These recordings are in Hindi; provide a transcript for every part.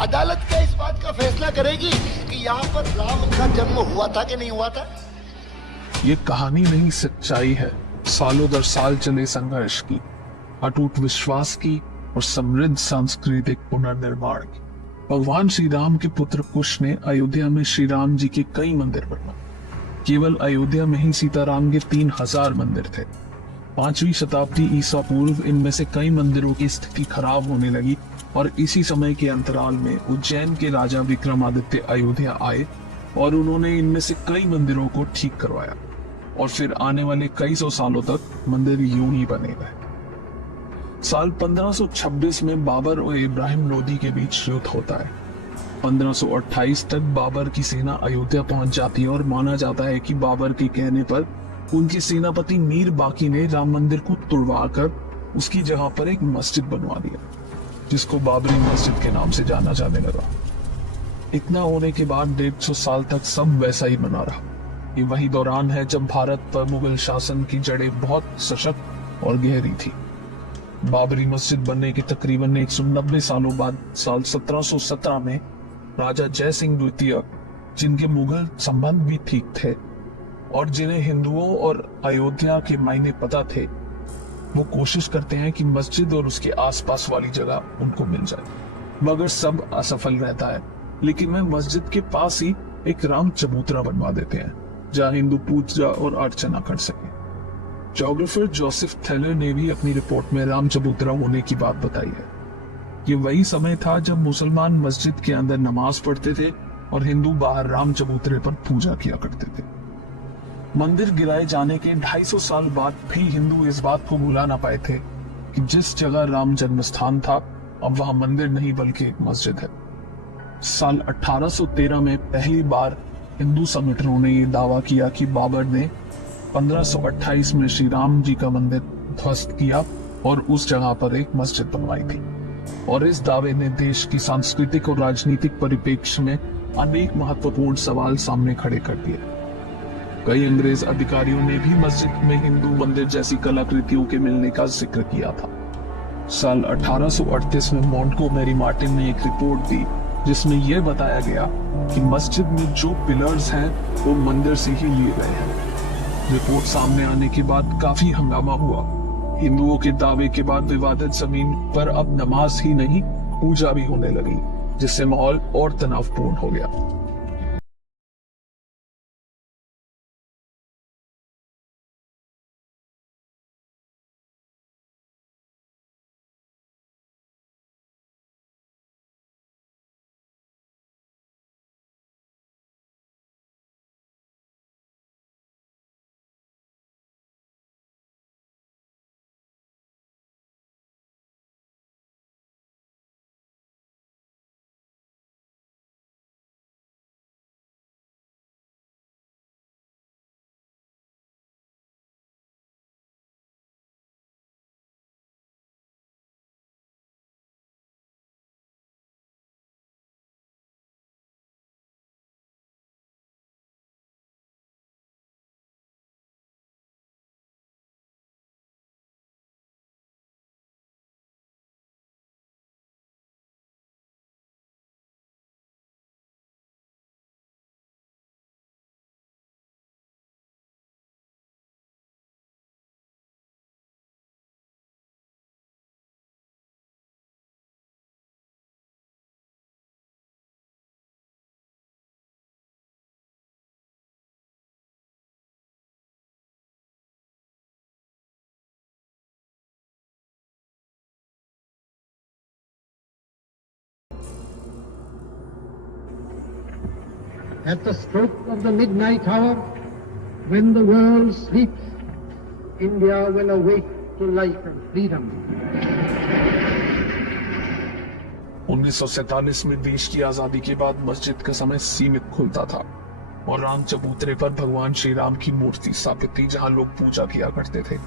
अदालत क्या इस बात का फैसला करेगी कि यहाँ पर राम का जन्म हुआ था कि नहीं हुआ था? ये कहानी नहीं, सच्चाई है सालों दर साल चले संघर्ष की, अटूट विश्वास की और समृद्ध सांस्कृतिक पुनर्निर्माण की। भगवान श्री राम के पुत्र कुश ने अयोध्या में श्री राम जी के कई मंदिर बनवाए। केवल अयोध्या में ही सीताराम के 3000 मंदिर थे। 5वीं शताब्दी ईसा पूर्व इनमें से कई मंदिरों की स्थिति खराब होने लगी और इसी समय के अंतराल में उज्जैन के राजा विक्रमादित्य अयोध्या आए और उन्होंने इनमें से कई मंदिरों को ठीक करवाया और फिर आने वाले कई सौ सालों तक मंदिर यूं ही बने रहे। साल 1526 में बाबर और इब्राहिम लोदी के बीच युद्ध होता है। 1528 तक बाबर की सेना अयोध्या पहुंच जाती है और माना जाता है कि बाबर के कहने पर उनके सेनापति मीर बाकी ने राम मंदिर को तुड़वाकर उसकी जगह पर एक मस्जिद बनवा दिया, जिसको बाबरी मस्जिद के नाम से जाना जाने लगा। इतना होने के बाद 150 साल तक सब वैसा ही बना रहा। ये वही दौरान है जब भारत पर मुगल शासन की जड़ें बहुत सशक्त और गहरी थी। बाबरी मस्जिद बनने के तकरीबन 190 सालों बाद साल 1717 में राजा जय सिंह द्वितीय, जिनके मुगल संबंध भी ठीक थे और जिन्हें हिंदुओं और अयोध्या के मायने पता थे, वो कोशिश करते हैं कि मस्जिद और उसके आसपास वाली जगह उनको मिल जाए, मगर सब असफल रहता है। लेकिन वे मस्जिद के पास ही एक राम चबूतरा बनवा देते हैं जहां हिंदू पूजा और अर्चना कर सके। ज्योग्राफर जोसेफ थेलर ने भी अपनी रिपोर्ट में राम चबूतरा होने की बात बताई है। ये वही समय था जब मुसलमान मस्जिद के अंदर नमाज पढ़ते थे और हिंदू बाहर राम चबूतरे पर पूजा किया करते थे। मंदिर गिराए जाने के 250 साल बाद भी हिंदू इस बात को भुला ना पाए थे कि जिस जगह राम जन्म स्थान था अब वहां मंदिर नहीं बल्कि एक मस्जिद है। साल 1813 में पहली बार हिंदू संगठनों ने यह दावा किया कि बाबर ने 1528 में श्री राम जी का मंदिर ध्वस्त किया और उस जगह पर एक मस्जिद बनवाई थी। और इस दावे ने देश की सांस्कृतिक और राजनीतिक परिप्रेक्ष्य में अनेक महत्वपूर्ण सवाल सामने खड़े कर दिए। कई अंग्रेज अधिकारियों ने भी मस्जिद में हिंदू मंदिर जैसी कलाकृतियों के मिलने का जिक्र किया था। साल 1838 में मॉन्टगोमेरी मार्टिन ने एक रिपोर्ट दी जिसमें यह बताया गया कि मस्जिद में जो पिलर्स हैं वो मंदिर से ही लिए गए हैं। रिपोर्ट सामने आने के बाद काफी हंगामा हुआ। हिंदुओं के दावे के बाद विवादित जमीन पर अब नमाज ही नहीं पूजा भी होने लगी, जिससे माहौल और तनावपूर्ण हो गया। At the stroke of the midnight hour, when the world sleeps, India will awake to life and freedom. 1947 में देश की आजादी के बाद मस्जिद का समय सीमित खुलता था और राम चबूतरे पर भगवान श्री राम की मूर्ति स्थापित थी जहां लोग पूजा किया करते थे।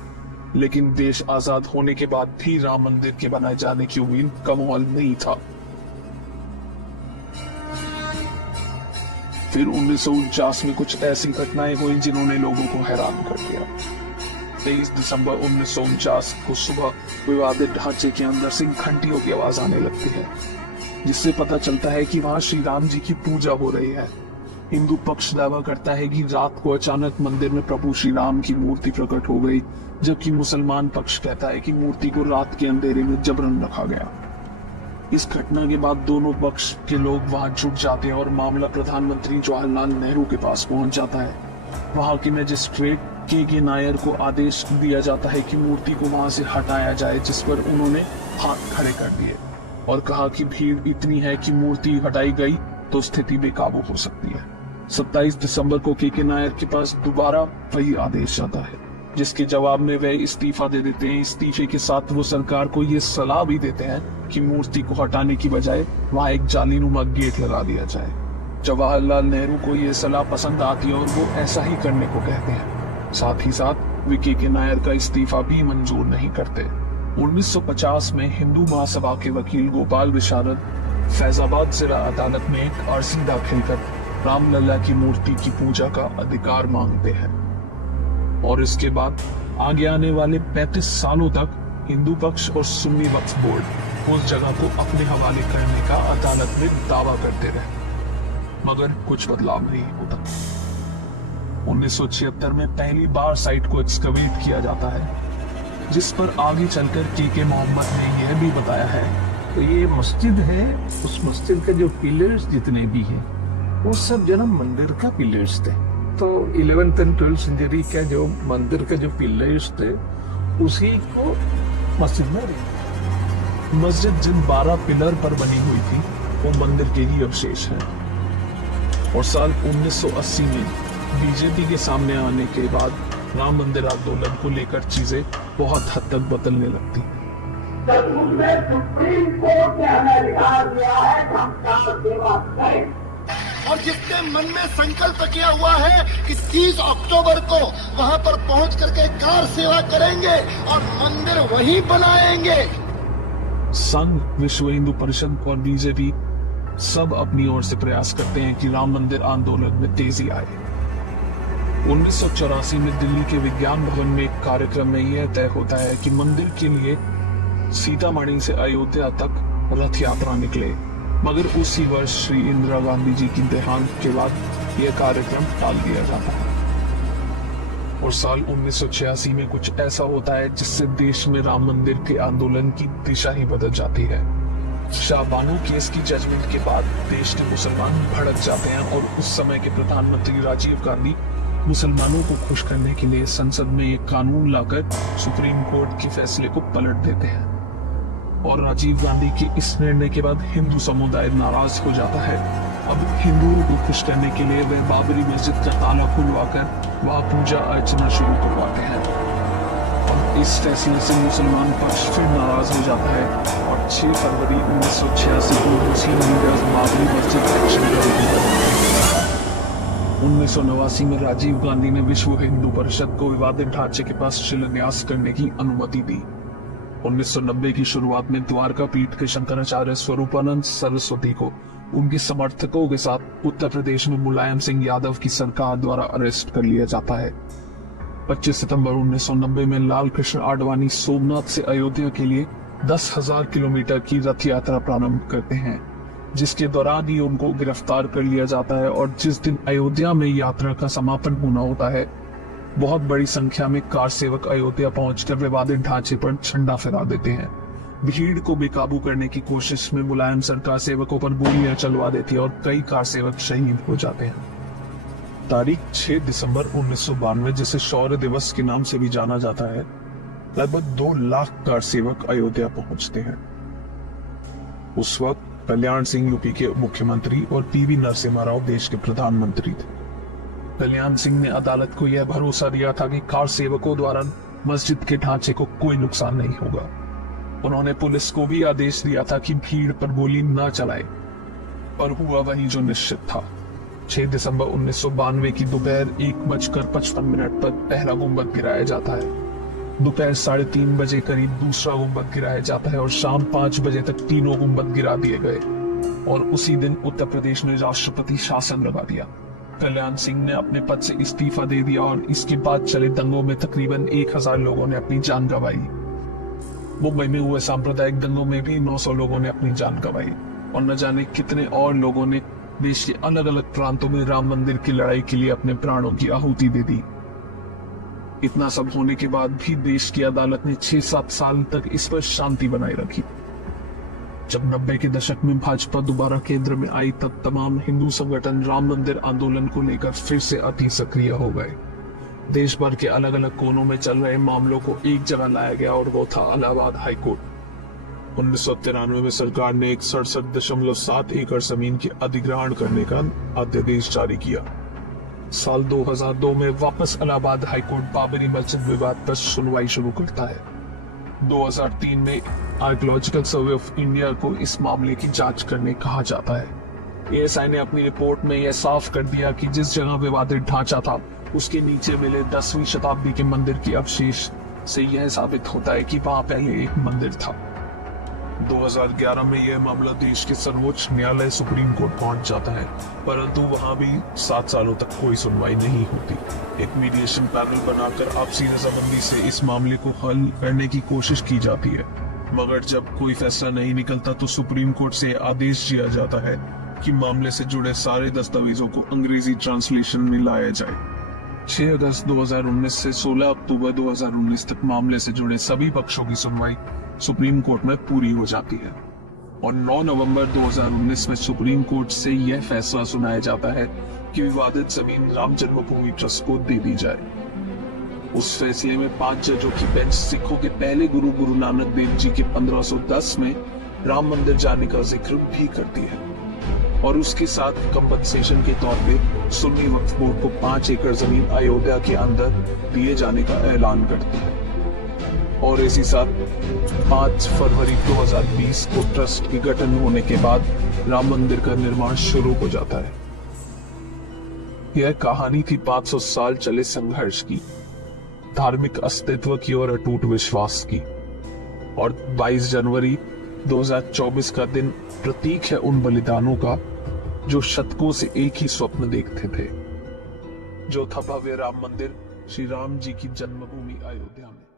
लेकिन देश आजाद होने के बाद भी राम मंदिर के बनाए जाने की उम्मीद का माहौल नहीं था। फिर 1949 में कुछ ऐसी घटनाएं हुई जिन्होंने लोगों को हैरान कर दिया। 23 दिसंबर 1949 को सुबह विवादित ढांचे के अंदर से घंटियों की आवाज आने लगती है। जिससे पता चलता है कि वहां श्री राम जी की पूजा हो रही है। हिंदू पक्ष दावा करता है कि रात को अचानक मंदिर में प्रभु श्री राम की मूर्ति प्रकट हो गई, जबकि मुसलमान पक्ष कहता है कि मूर्ति को रात के अंधेरे में जबरन रखा गया। इस घटना के बाद दोनों पक्ष के लोग वहां जुट जाते हैं और मामला प्रधानमंत्री जवाहरलाल नेहरू के पास पहुंच जाता है। वहां के मजिस्ट्रेट के नायर को आदेश दिया जाता है कि मूर्ति को वहां से हटाया जाए, जिस पर उन्होंने हाथ खड़े कर दिए और कहा कि भीड़ इतनी है कि मूर्ति हटाई गई तो स्थिति बेकाबू हो सकती है। 27 दिसंबर को के नायर के पास दोबारा वही आदेश आता है, जिसके जवाब में वे इस्तीफा दे देते हैं। इस्तीफे के साथ वो सरकार को ये सलाह भी देते हैं कि मूर्ति को हटाने की बजाय वहां एक जालीनुमा गेट लगा दिया जाए। जवाहरलाल नेहरू को ये सलाह पसंद आती है और वो ऐसा ही करने को कहते हैं। साथ ही साथ वे के नायर का इस्तीफा भी मंजूर नहीं करते। 1950 में हिंदू महासभा के वकील गोपाल विशारद फैजाबाद जिला अदालत में एक अर्जी दाखिल कर रामलला की मूर्ति की पूजा का अधिकार मांगते हैं और इसके बाद आगे आने वाले 35 सालों तक हिंदू पक्ष और सुन्नी वक्फ बोर्ड उस जगह को अपने हवाले करने का अदालत में दावा करते रहे, मगर कुछ बदलाव नहीं होता। 1976 में पहली बार साइट को एक्सकवेट किया जाता है, जिस पर आगे चलकर के मोहम्मद ने यह भी बताया है। तो ये मस्जिद है, उस मस्जिद का जो पिलर्स जितने भी हैं वो सब जन्म मंदिर का पिलर्स थे। तो 11th and 12th सेंचुरी का जो मंदिर का जो पिलर्स थे उसी को मस्जिद में मस्जिद जिन 12 पिलर पर बनी हुई थी वो मंदिर के ही अवशेष हैं। और साल 1980 में बीजेपी के सामने आने के बाद राम मंदिर आंदोलन को लेकर चीजें बहुत हद तक बदलने लगती। सुप्रीम कोर्ट ने हमें अधिकार दिया है कि हम कार सेवा करें, और जिसने मन में संकल्प किया हुआ है कि 30 अक्टूबर को वहां पर पहुंच करके कार सेवा करेंगे और मंदिर वहीं बनाएंगे। संघ, विश्व हिंदू परिषद और बीजेपी सब अपनी ओर से प्रयास करते हैं कि राम मंदिर आंदोलन में तेजी आए। 1984 में दिल्ली के विज्ञान भवन में एक कार्यक्रम में यह तय होता है कि मंदिर के लिए सीतामढ़ी से अयोध्या तक रथ यात्रा निकले, मगर उसी वर्ष श्री इंदिरा गांधी जी की देहांत के बाद यह कार्यक्रम टाल दिया जाता है। और साल 1986 में कुछ ऐसा होता है जिससे देश में राम मंदिर के आंदोलन की दिशा ही बदल जाती है। शाहबानो केस की जजमेंट के बाद देश के मुसलमान भड़क जाते हैं और उस समय के प्रधानमंत्री राजीव गांधी मुसलमानों को खुश करने के लिए संसद में एक कानून लाकर सुप्रीम कोर्ट के फैसले को पलट देते हैं। और राजीव गांधी के इस निर्णय के बाद हिंदू समुदाय नाराज हो जाता है। अब हिंदुओं को खुश करने के लिए वे बाबरी मस्जिद का ताला खुलवाकर वहां पूजा अर्चना शुरू करवाते हैं। अब इस फैसले से मुसलमान पक्ष फिर नाराज हो जाता है और 6 फरवरी 1986 को मुस्लिम लीडर्स बाबरी मस्जिद एक्शन कमेटी 1989 में राजीव गांधी ने विश्व हिंदू परिषद को विवादित ढांचे के पास शिलान्यास करने की अनुमति दी। 1990 की शुरुआत में द्वारका पीठ के शंकराचार्य स्वरूपानंद सरस्वती को उनके समर्थकों के साथ उत्तर प्रदेश में मुलायम सिंह यादव की सरकार द्वारा अरेस्ट कर लिया जाता है। 25 सितंबर 1990 में लाल कृष्ण आडवाणी सोमनाथ से अयोध्या के लिए 10,000 किलोमीटर की रथ यात्रा प्रारंभ करते हैं, जिसके दौरान ही उनको गिरफ्तार कर लिया जाता है। और जिस दिन अयोध्या में यात्रा का समापन होना होता है, बहुत बड़ी संख्या में कार सेवक अयोध्या पहुंचकर विवादित ढांचे पर झंडा फहरा देते हैं। भीड़ को बेकाबू करने की कोशिश में मुलायम सरकार सेवकों पर गोलियां चलवा देती है और कई कार सेवक शहीद हो जाते हैं। तारीख 6 दिसंबर 1992, जिसे शौर्य दिवस के नाम से भी जाना जाता है, लगभग 2 लाख कार सेवक अयोध्या पहुंचते हैं। उस वक्त कल्याण सिंह यूपी के मुख्यमंत्री और पीवी नरसिम्हा राव देश के प्रधानमंत्री थे। कल्याण सिंह ने अदालत को यह भरोसा दिया था कि कार सेवकों द्वारा मस्जिद के ढांचे को कोई नुकसान नहीं होगा। उन्होंने पुलिस को भी आदेश दिया था कि भीड़ पर गोली न चलाए, और हुआ वही जो निश्चित था। 6 दिसंबर 1992 की दोपहर 1:55 पर पहला गुंबद गिराया जाता है। दोपहर 3:30 बजे करीब दूसरा गुंबद गिराया जाता है और शाम 5 बजे तक तीनों गुंबद गिरा दिए गए। और उसी दिन उत्तर प्रदेश में राष्ट्रपति शासन लगा दिया। कल्याण सिंह ने अपने पद से इस्तीफा दे दिया और इसके बाद चले दंगों में तकरीबन 1000 लोगों ने अपनी जान गंवाई। मुंबई में हुए सांप्रदायिक दंगों में भी 900 लोगों ने अपनी जान गंवाई। और न जाने कितने और लोगों ने देश के अलग अलग प्रांतों में राम मंदिर की लड़ाई के लिए अपने प्राणों की आहुति दे दी। इतना सब होने के बाद भी देश की अदालत ने 6-7 साल तक इस पर शांति बनाए रखी। जब 90 के दशक में भाजपा दोबारा केंद्र में आई, तब तमाम हिंदू संगठन राम मंदिर आंदोलन को लेकर फिर से अति सक्रिय हो गए। देश भर के अलग अलग कोनों में चल रहे मामलों को एक जगह लाया गया और वो था इलाहाबाद हाईकोर्ट। 1993 में सरकार ने एक 67.7 एकड़ जमीन के अधिग्रहण करने का अध्यादेश जारी किया। साल 2002 में वापस इलाहाबाद हाईकोर्ट बाबरी मस्जिद विवाद पर सुनवाई शुरू करता है। 2003 में आर्कियोलॉजिकल सर्वे ऑफ इंडिया को इस मामले की जांच करने कहा जाता है। एएसआई ने अपनी रिपोर्ट में यह साफ कर दिया कि जिस जगह विवादित ढांचा था, उसके नीचे मिले 10वीं शताब्दी के मंदिर के अवशेष से यह साबित होता है कि वहां पहले एक मंदिर था। 2011 में यह मामला देश के सर्वोच्च न्यायालय सुप्रीम कोर्ट पहुंच जाता है, परंतु वहां भी 7 सालों तक कोई सुनवाई नहीं होती। एक मीडिएशन पैनल बनाकर आपसी रजामंदी से इस मामले को हल करने की कोशिश की जाती है, मगर जब कोई फैसला नहीं निकलता तो सुप्रीम कोर्ट से आदेश दिया जाता है कि मामले से जुड़े सारे दस्तावेजों को अंग्रेजी ट्रांसलेशन में लाया जाए। 6 अगस्त 2019 से 16 अक्टूबर 2019 तक मामले से जुड़े सभी पक्षों की सुनवाई सुप्रीम कोर्ट में पूरी हो जाती है और 9 नवंबर 2019 में सुप्रीम कोर्ट से यह फैसला सुनाया जाता है कि विवादित जमीन राम जन्मभूमि ट्रस्ट को दे दी जाए। उस फैसले में 5 जजों की बेंच सिखों के पहले गुरु नानक देव जी के 1510 में राम मंदिर जाने का जिक्र भी करती है और उसके साथ कंपनसेशन के तौर पे सुन्नी वक्फ बोर्ड को 5 एकड़ जमीन अयोध्या के अंदर दिए जाने का ऐलान करती है। और इसी साथ 5 फरवरी 2020 को ट्रस्ट के गठन होने के बाद राम मंदिर का निर्माण शुरू हो जाता है। यह कहानी थी 500 साल चले संघर्ष की, धार्मिक अस्तित्व की और अटूट विश्वास की। और 22 जनवरी 2024 का दिन प्रतीक है उन बलिदानों का जो शतकों से एक ही स्वप्न देखते थे, जो था भव्य राम मंदिर, श्री राम जी की जन्मभूमि अयोध्या में।